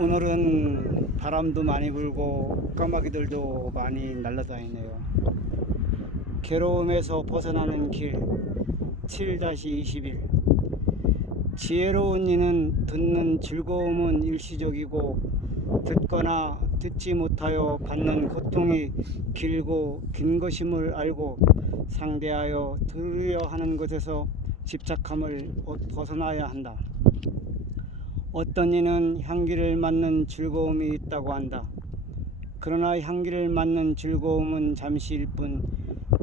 오늘은 바람도 많이 불고 까마귀들도 많이 날아다니네요. 괴로움에서 벗어나는 길 7-21. 지혜로운 이는 듣는 즐거움은 일시적이고 듣거나 듣지 못하여 받는 고통이 길고 긴 것임을 알고 상대하여 들으려 하는 것에서 집착함을 벗어나야 한다. 어떤 이는 향기를 맡는 즐거움이 있다고 한다. 그러나 향기를 맡는 즐거움은 잠시일 뿐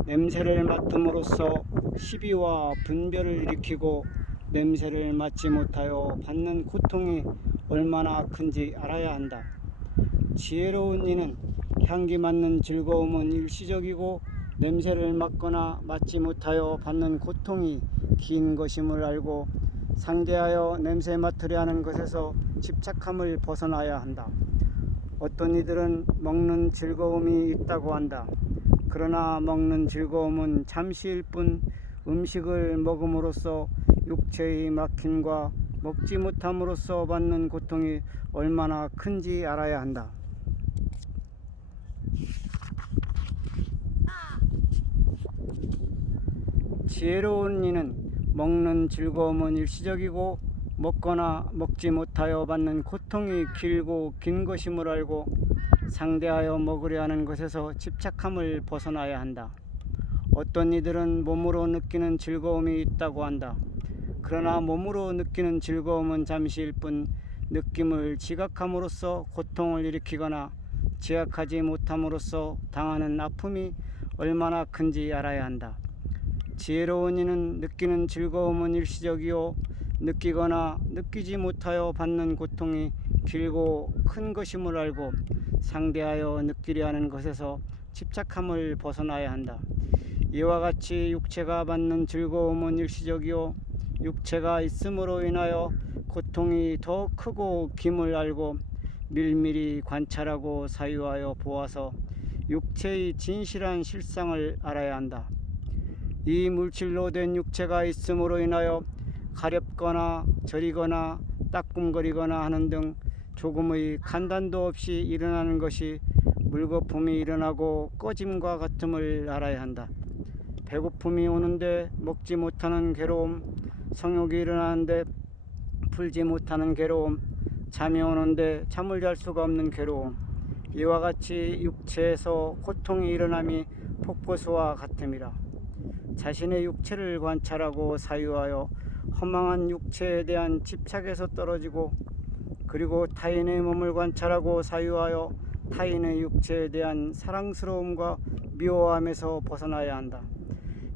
냄새를 맡음으로써 시비와 분별을 일으키고 냄새를 맡지 못하여 받는 고통이 얼마나 큰지 알아야 한다. 지혜로운 이는 향기 맡는 즐거움은 일시적이고 냄새를 맡거나 맡지 못하여 받는 고통이 긴 것임을 알고 상대하여 냄새 맡으려 하는 것에서 집착함을 벗어나야 한다. 어떤 이들은 먹는 즐거움이 있다고 한다. 그러나 먹는 즐거움은 잠시일 뿐 음식을 먹음으로써 육체의 막힘과 먹지 못함으로써 받는 고통이 얼마나 큰지 알아야 한다. 지혜로운 이는 먹는 즐거움은 일시적이고 먹거나 먹지 못하여 받는 고통이 길고 긴 것임을 알고 상대하여 먹으려 하는 것에서 집착함을 벗어나야 한다. 어떤 이들은 몸으로 느끼는 즐거움이 있다고 한다. 그러나 몸으로 느끼는 즐거움은 잠시일 뿐 느낌을 지각함으로써 고통을 일으키거나 지각하지 못함으로써 당하는 아픔이 얼마나 큰지 알아야 한다. 지혜로운 이는 느끼는 즐거움은 일시적이요 느끼거나 느끼지 못하여 받는 고통이 길고 큰 것임을 알고 상대하여 느끼려 하는 것에서 집착함을 벗어나야 한다. 이와 같이 육체가 받는 즐거움은 일시적이요 육체가 있음으로 인하여 고통이 더 크고 김을 알고 밀밀히 관찰하고 사유하여 보아서 육체의 진실한 실상을 알아야 한다. 이 물질로 된 육체가 있음으로 인하여 가렵거나 저리거나 따끔거리거나 하는 등 조금의 간단도 없이 일어나는 것이 물거품이 일어나고 꺼짐과 같음을 알아야 한다. 배고픔이 오는데 먹지 못하는 괴로움, 성욕이 일어나는데 풀지 못하는 괴로움, 잠이 오는데 잠을 잘 수가 없는 괴로움, 이와 같이 육체에서 고통이 일어남이 폭포수와 같음이라. 자신의 육체를 관찰하고 사유하여 허망한 육체에 대한 집착에서 떨어지고 그리고 타인의 몸을 관찰하고 사유하여 타인의 육체에 대한 사랑스러움과 미워함에서 벗어나야 한다.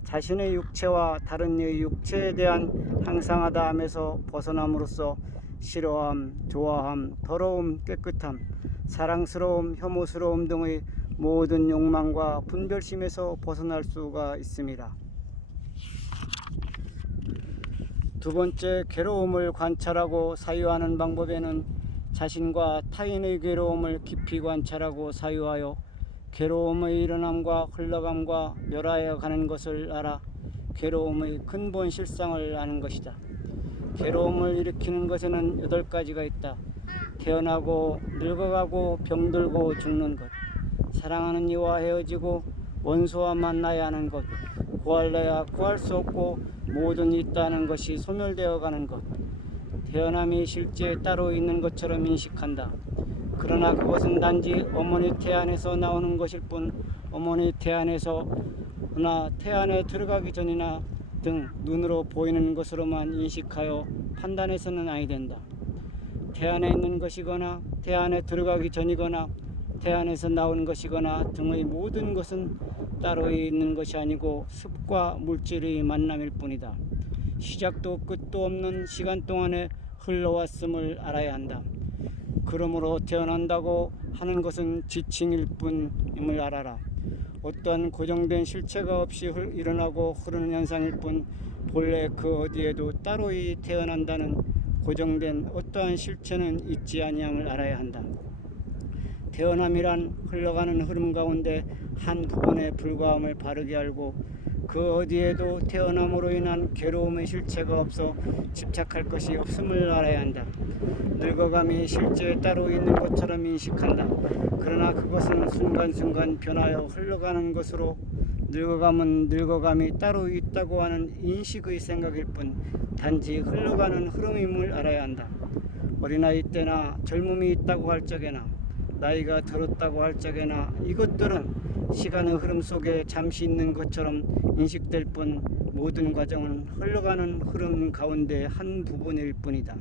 자신의 육체와 다른 이의 육체에 대한 항상하다함에서 벗어남으로써 싫어함, 좋아함, 더러움, 깨끗함, 사랑스러움, 혐오스러움 등의 모든 욕망과 분별심에서 벗어날 수가 있습니다. 두 번째, 괴로움을 관찰하고 사유하는 방법에는 자신과 타인의 괴로움을 깊이 관찰하고 사유하여 괴로움의 일어남과 흘러감과 멸하여 가는 것을 알아 괴로움의 근본 실상을 아는 것이다. 괴로움을 일으키는 것에는 8가지가 있다. 태어나고 늙어가고 병들고 죽는 것, 사랑하는 이와 헤어지고 원수와 만나야 하는 것, 구할래야 구할 수 없고 모든 있다는 것이 소멸되어 가는 것, 태어남이 실제 따로 있는 것처럼 인식한다. 그러나 그것은 단지 어머니 태 안에서 나오는 것일 뿐 어머니 태 안에서나 태 안에 들어가기 전이나 등 눈으로 보이는 것으로만 인식하여 판단해서는 아니 된다. 태 안에 있는 것이거나 태 안에 들어가기 전이거나 태 안에서 나오는 것이거나 등의 모든 것은 따로 있는 것이 아니고 습과 물질의 만남일 뿐이다. 시작도 끝도 없는 시간 동안에 흘러왔음을 알아야 한다. 그러므로 태어난다고 하는 것은 지칭일 뿐임을 알아라. 어떠한 고정된 실체가 없이 일어나고 흐르는 현상일 뿐 본래 그 어디에도 따로이 태어난다는 고정된 어떠한 실체는 있지 아니함을 알아야 한다. 태어남이란 흘러가는 흐름 가운데 한 부분에 불과함을 바르게 알고 그 어디에도 태어남으로 인한 괴로움의 실체가 없어 집착할 것이 없음을 알아야 한다. 늙어감이 실제 따로 있는 것처럼 인식한다. 그러나 그것은 순간순간 변하여 흘러가는 것으로 늙어감은 늙어감이 따로 있다고 하는 인식의 생각일 뿐 단지 흘러가는 흐름임을 알아야 한다. 어린아이 때나 젊음이 있다고 할 적에나 나이가 들었다고 할 적에나 이것들은 시간의 흐름 속에 잠시 있는 것처럼 인식될 뿐 모든 과정은 흘러가는 흐름 가운데 한 부분일 뿐이다.